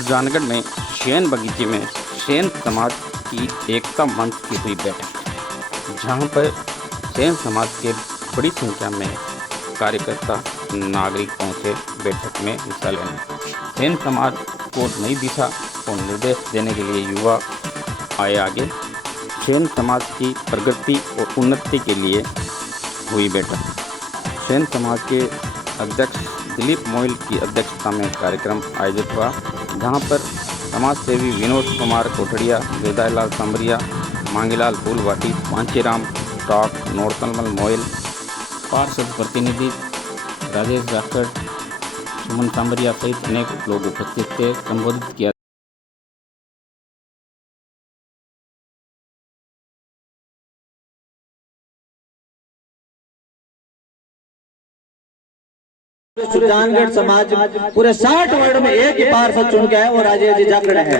सुजानगढ़ में शयन बगीचे में शयन समाज की एकता मंच की हुई बैठक, जहां पर शयन समाज के बड़ी संख्या में कार्यकर्ता नागरिक पहुंचे बैठक में हिस्सा लेने। शयन समाज को नई दिशा और निर्देश देने के लिए युवा आए आगे। शयन समाज की प्रगति और उन्नति के लिए हुई बैठक। शयन समाज के अध्यक्ष दिलीप मोइल की अध्यक्षता में कार्यक्रम आयोजित हुआ, जहां पर समाज सेवी विनोद कुमार कोठड़िया, हृदयलाल सांबरिया, मांगीलाल फूलवाटी, पांचीराम टॉक, नोरतलमल मोइल, पार्षद प्रतिनिधि राजेश जाखड़, सुमन सांबरिया सहित अनेक लोग उपस्थित थे। संबोधित किया। सुजानगढ़ समाज पूरे 60 वार्ड में एक ही पार्षद चुन के है, वो राजेश जी जाखड़ है।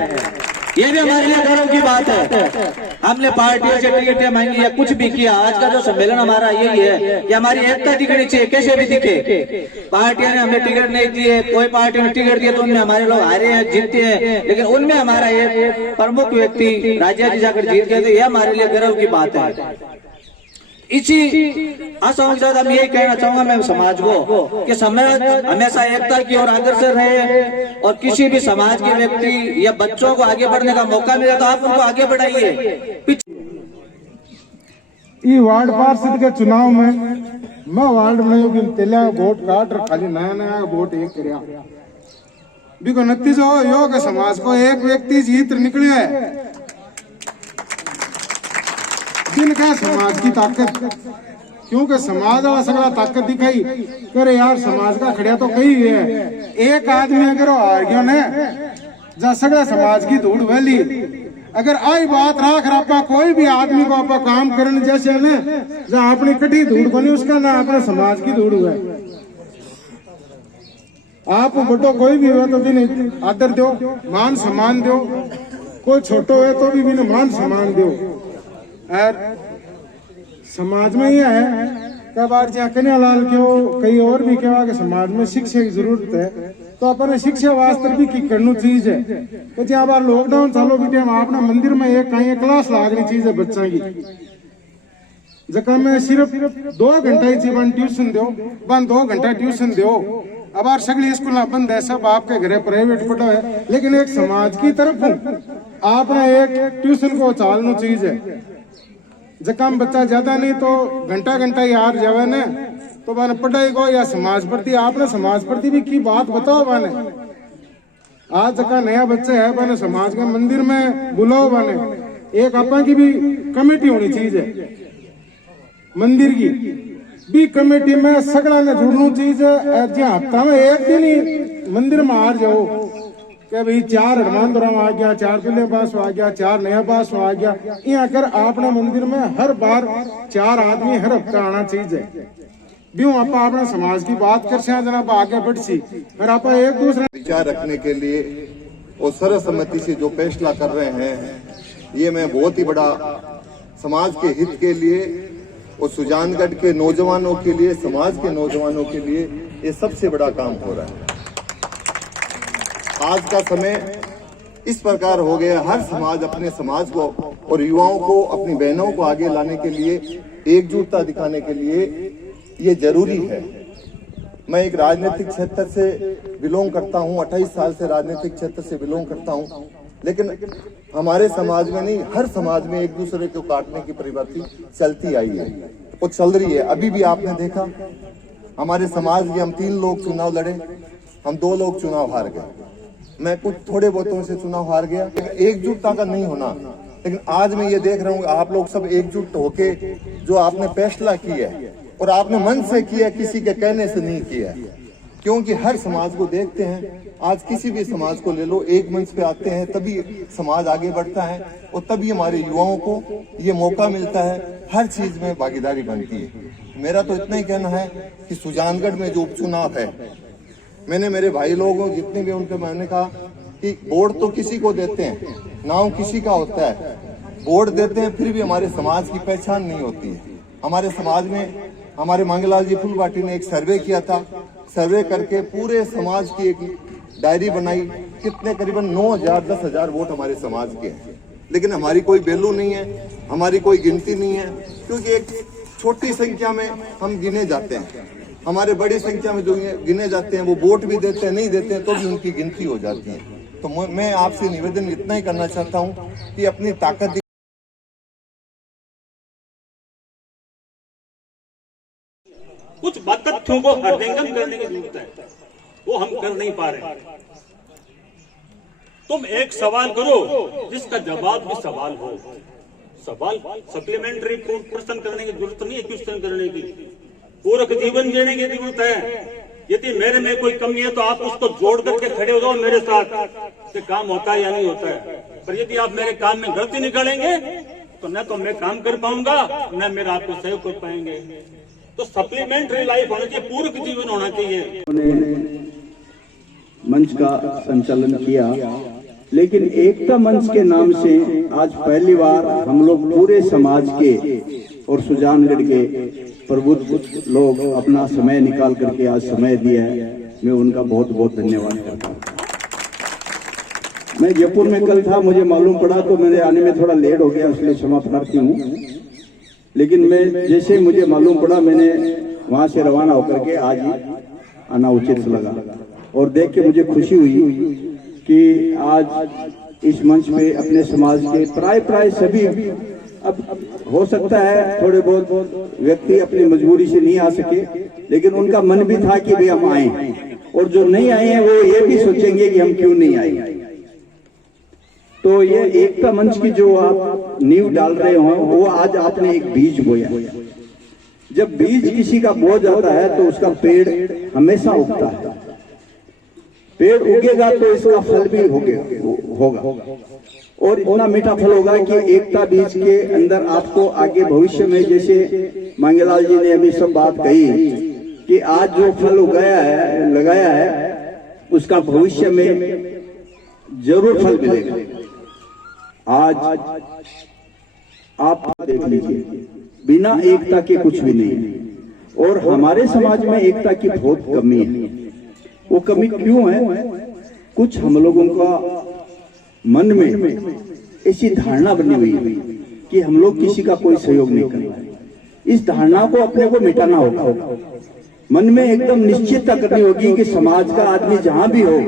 ये भी हमारे लिए गर्व की बात है। हमने पार्टियों से टिकटें मांगी या कुछ भी किया, आज का जो सम्मेलन हमारा यही है कि हमारी एकता दिखनी चाहिए, कैसे भी दिखे। पार्टियों ने हमें टिकट नहीं दिए, कोई पार्टी ने टिकट दिए तो उनमें हमारे लोग हारे हैं, जीतते हैं, लेकिन उनमें हमारा एक प्रमुख व्यक्ति राजेश जी जाखड़ जीत गए थे। ये हमारे लिए गर्व की बात है। इसी आशाओं के साथ हम यही कहना चाहूंगा मैं समाज को कि समाज हमेशा एकता की ओर अग्रसर रहे, और किसी भी समाज के व्यक्ति या बच्चों को आगे बढ़ने का मौका मिले तो आप उनको आगे बढ़ाइए। वार्ड पार्षद के चुनाव में मैं वार्ड में तेलिया वोट काट खाली नया नया वोट एक कर बिको नतीजो यो के समाज को एक व्यक्ति जीत निकले है। जिनका समाज की ताकत, क्योंकि समाज वाला सगला ताकत दिखाई करे यार, समाज का खड़िया तो कई है। एक आदमी अगर हार गया ने जा सगला समाज की धूड़ वैली, अगर आई बात राख रापा कोई भी आदमी को आप काम करने जैसे ने जहाँ अपनी कटी धूड़ बनी, उसका ना अपने समाज की धूड़ हुआ। आप बड़ो कोई भी हो तो भी नहीं आदर दो, मान सम्मान दो। कोई छोटो है तो भी मान सम्मान दो। और समाज में यह है कई बार जहाँ कन्यालाल क्यों कई और भी कहा कि समाज में शिक्षा की जरूरत है, तो अपने शिक्षा वास्ते भी की करनी चीज है। तो जहाँ बार लॉकडाउन चालू भी हम अपना मंदिर में एक कहीं क्लास लागनी चीज है बच्चा की, जगह में सिर्फ 2 घंटा ही जीवन ट्यूशन दो, बन 2 घंटा ट्यूशन दो। अब यार सगली स्कूल बंद है, सब आपके घरे प्राइवेट पढ़ो है, लेकिन एक समाज की तरफ आपने एक ट्यूशन को चालना चीज है। जकाम बच्चा ज्यादा नहीं तो घंटा घंटा ही हार जावे ने, तो मैंने पढ़ाई को या समाज प्रति आपने समाज प्रति भी की बात बताओ। मैंने आज जका नया बच्चा है मैंने समाज के मंदिर में बुलाओ। मैंने एक आपा की भी कमेटी होनी चाहिए, मंदिर की भी कमेटी में सगड़ा ने जुड़ना चाहिए। जो हफ्ता में एक दिन ही मंदिर में हार जाओ कि भाई 4 हनुमान द्वारा आ गया, 4 पिले पास आ गया, 4 नया पास आ गया, यहाँ कर आपने मंदिर में हर बार 4 आदमी हर हफ्ता आना चाहिए। क्यों आप अपने समाज की बात कर से जनाब आगे बढ़ सी, फिर आप एक दूसरे विचार रखने के लिए और सर्वसम्मति से जो फैसला कर रहे हैं, ये मैं बहुत ही बड़ा समाज के हित के लिए और सुजानगढ़ के नौजवानों के लिए, समाज के नौजवानों के लिए ये सबसे बड़ा काम हो रहा है। आज का समय इस प्रकार हो गया, हर समाज अपने समाज को और युवाओं को, अपनी बहनों को आगे लाने के लिए, एकजुटता दिखाने के लिए ये जरूरी है। मैं एक राजनीतिक क्षेत्र से बिलोंग करता हूँ, 28 साल से राजनीतिक क्षेत्र से बिलोंग करता हूँ, लेकिन हमारे समाज में नहीं, हर समाज में एक दूसरे को काटने की प्रवृत्ति चलती आई है और चल रही है। अभी भी आपने देखा हमारे समाज के हम 3 लोग चुनाव लड़े, हम 2 लोग चुनाव हार गए। मैं कुछ थोड़े बहुतों से चुनाव हार गया। एकजुटता का नहीं होना, लेकिन आज मैं ये देख रहा हूँ आप लोग सब एकजुट होके जो आपने फैसला किया है और आपने मन से किया, किसी के कहने से नहीं किया, क्योंकि हर समाज को देखते हैं। आज किसी भी समाज को ले लो, एक मंच पे आते हैं तभी समाज आगे बढ़ता है और तभी हमारे युवाओं को ये मौका मिलता है, हर चीज में भागीदारी बनती है। मेरा तो इतना ही कहना है कि सुजानगढ़ में जो उपचुनाव है, मैंने मेरे भाई लोगों जितने भी उनके मैंने कहा कि वोट तो किसी को देते हैं, नाम किसी का होता है, वोट देते हैं फिर भी हमारे समाज की पहचान नहीं होती है। हमारे समाज में हमारे मांगीलाल जी फूलवाटी ने एक सर्वे किया था, सर्वे करके पूरे समाज की एक डायरी बनाई, कितने करीबन 9,000 10,000 वोट हमारे समाज के हैं, लेकिन हमारी कोई वैल्यू नहीं है, हमारी कोई गिनती नहीं है, क्योंकि एक छोटी संख्या में हम गिने जाते हैं। हमारे बड़ी संख्या में जो गिने जाते हैं वो वोट भी देते हैं, नहीं देते हैं तो भी उनकी गिनती हो जाती है। तो मैं आपसे निवेदन इतना ही करना चाहता हूँ कि अपनी ताकत कुछ तथ्यों को हृदयंगम करने की जरूरत है, वो हम कर नहीं पा रहे। तुम एक सवाल करो जिसका जवाब भी सवाल हो। सवाल सप्लीमेंट्री प्रश्न करने की जरूरत नहीं है, क्वेश्चन करने की, पूरक जीवन जीने की जरूरत है। यदि मेरे में कोई कमी है तो आप उसको जोड़ करके खड़े हो जाओ मेरे साथ, कि काम होता है या नहीं होता है। पर यदि आप मेरे काम में गलती निकालेंगे तो न तो मैं काम कर पाऊंगा, न मेरा आपको सहयोग कर पाएंगे। तो सप्लीमेंट्री लाइफ होना चाहिए, पूरक जीवन होना चाहिए। मंच का संचालन किया, लेकिन एकता मंच के नाम से आज पहली बार हम लोग पूरे समाज के और सुजानगढ़ के प्रबुद्ध लोग अपना समय निकाल करके आज समय दिया है। मैं उनका बहुत बहुत धन्यवाद करता हूँ। मैं जयपुर में कल था, मुझे मालूम पड़ा तो मेरे आने में थोड़ा लेट हो गया, इसलिए क्षमा प्रार्थी हूँ। लेकिन मैं जैसे मुझे मालूम पड़ा मैंने वहां से रवाना होकर के आज ही आना उचित लगा, और देख के मुझे खुशी हुई कि आज इस मंच पे अपने समाज के प्राय सभी, अब हो सकता है थोड़े बहुत व्यक्ति अपनी मजबूरी से नहीं आ सके, लेकिन उनका मन भी था कि भाई हम आए, और जो नहीं आए हैं वो ये भी सोचेंगे कि हम क्यों नहीं आए। तो ये एकता मंच की जो आप नींव डाल रहे हो, वो आज आपने एक बीज बोया। जब बीज किसी का बो जाता है तो उसका पेड़ हमेशा उगता है। पेड़ उगेगा तो इसका फल भी होगा, और इतना मीठा फल होगा कि एकता बीज के अंदर आपको आगे भविष्य में, जैसे मांगेलाल जी ने अभी सब बात कही कि आज जो फल लगाया है उसका भविष्य में जरूर फल मिलेगा। आज आप देख लीजिए, बिना एकता के कुछ भी नहीं, और हमारे समाज में एकता की बहुत कमी है। वो कमी क्यों है? कुछ हम लोगों का मन में ऐसी धारणा बनी हुई है कि हम लोग किसी का कोई सहयोग नहीं करते। इस धारणा को अपने को मिटाना होगा। मन में एकदम निश्चितता करनी होगी कि समाज का आदमी जहां भी हो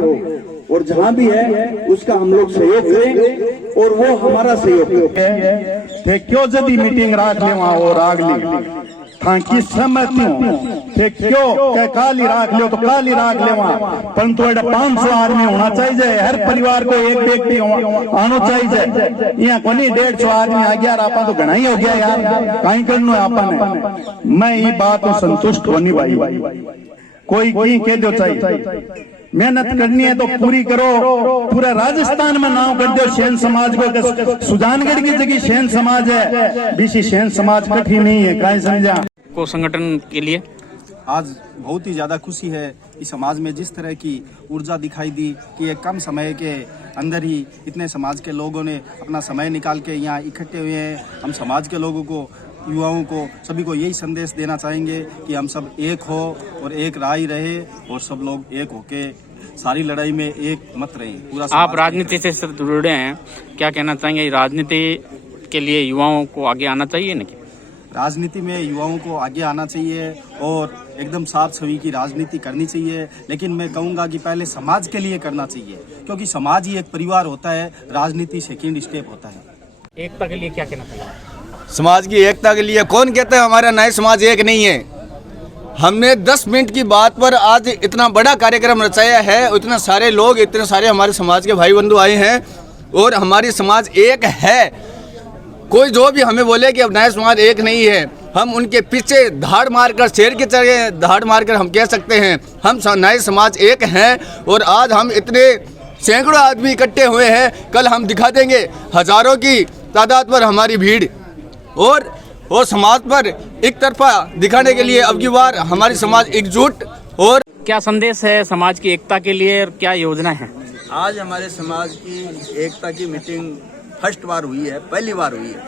और जहां भी है उसका हम लोग सहयोग करें, और वो हमारा सहयोग थे। क्यों जदी मीटिंग राख ले वहां और आगली थाकी सहमति थे, क्यों काली राख लो तो काली राख ले वहां, परंतु 500 आदमी होना चाहिए, हर परिवार को एक व्यक्ति आना चाहिए। यहाँ कोनी 150 आदमी आ गया, आपा तो घना ही हो गया यार, कहीं करना है आपा ने। मैं ये बात संतुष्ट होनी भाई, कोई कह दो चाहिए मेहनत करनी है तो पूरी करो। पूरा राजस्थान में नाम कर दो शैन समाज को, सुजानगढ़ की जगह शैन समाज है, बीसी शैन समाज कठिन नहीं है, कहीं समझा को संगठन के लिए आज बहुत ही ज़्यादा खुशी है। इस समाज में जिस तरह की ऊर्जा दिखाई दी कि एक कम समय के अंदर ही इतने समाज के लोगों ने अपना समय निकाल के यहाँ इकट्ठे हुए हैं। हम समाज के लोगों को, युवाओं को, सभी को यही संदेश देना चाहेंगे कि हम सब एक हो और एक राय रहे, और सब लोग एक होके सारी लड़ाई में एक मत रहे। पूरा आप राजनीति से जुड़े हैं, क्या कहना चाहेंगे? राजनीति के लिए युवाओं को आगे आना चाहिए ना? राजनीति में युवाओं को आगे आना चाहिए और एकदम साफ छवि की राजनीति करनी चाहिए, लेकिन मैं कहूँगा कि पहले समाज के लिए करना चाहिए, क्योंकि समाज ही एक परिवार होता है, राजनीति सेकेंड स्टेप होता है। एकता के लिए क्या कहना चाहिए? समाज की एकता के लिए कौन कहता है हमारा नए समाज एक नहीं है? हमने 10 मिनट की बात पर आज इतना बड़ा कार्यक्रम रचाया है, इतने सारे लोग, इतने सारे हमारे समाज के भाई बंधु आए हैं, और हमारी समाज एक है। कोई जो भी हमें बोले कि अब नया समाज एक नहीं है, हम उनके पीछे धाड़ मारकर, शेर की तरह धाड़ मारकर हम कह सकते हैं हम नए समाज एक हैं। और आज हम इतने सैकड़ों आदमी इकट्ठे हुए हैं, कल हम दिखा देंगे हजारों की तादाद पर हमारी भीड़, और समाज पर एक तरफा दिखाने के लिए अब की बार हमारी समाज एकजुट। और क्या संदेश है समाज की एकता के लिए और क्या योजना है? आज हमारे समाज की एकता की मीटिंग फर्स्ट बार हुई है, पहली बार हुई है,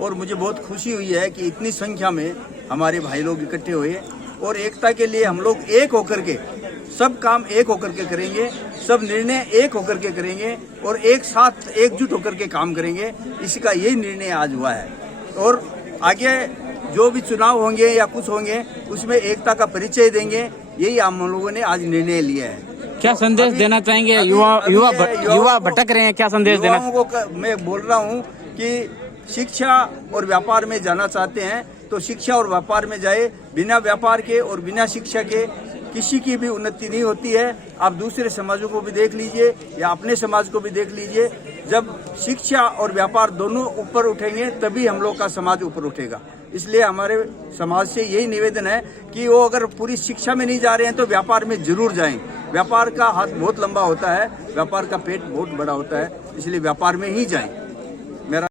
और मुझे बहुत खुशी हुई है कि इतनी संख्या में हमारे भाई लोग इकट्ठे हुए, और एकता के लिए हम लोग एक होकर के सब काम एक होकर के करेंगे, सब निर्णय एक होकर के करेंगे और एक साथ एकजुट होकर के काम करेंगे। इसका यही निर्णय आज हुआ है और आगे जो भी चुनाव होंगे या कुछ होंगे उसमें एकता का परिचय देंगे, यही हम लोगों ने आज निर्णय लिया है। क्या संदेश देना चाहेंगे? युवा भटक रहे हैं, क्या संदेश देना? युवाओं को मैं बोल रहा हूँ कि शिक्षा और व्यापार में जाना चाहते हैं तो शिक्षा और व्यापार में जाए। बिना व्यापार के और बिना शिक्षा के किसी की भी उन्नति नहीं होती है। आप दूसरे समाजों को भी देख लीजिए या अपने समाज को भी देख लीजिए, जब शिक्षा और व्यापार दोनों ऊपर उठेंगे तभी हम लोग का समाज ऊपर उठेगा। इसलिए हमारे समाज से यही निवेदन है कि वो अगर पूरी शिक्षा में नहीं जा रहे हैं तो व्यापार में जरूर जाएं। व्यापार का हाथ बहुत लंबा होता है, व्यापार का पेट बहुत बड़ा होता है, इसलिए व्यापार में ही जाएं।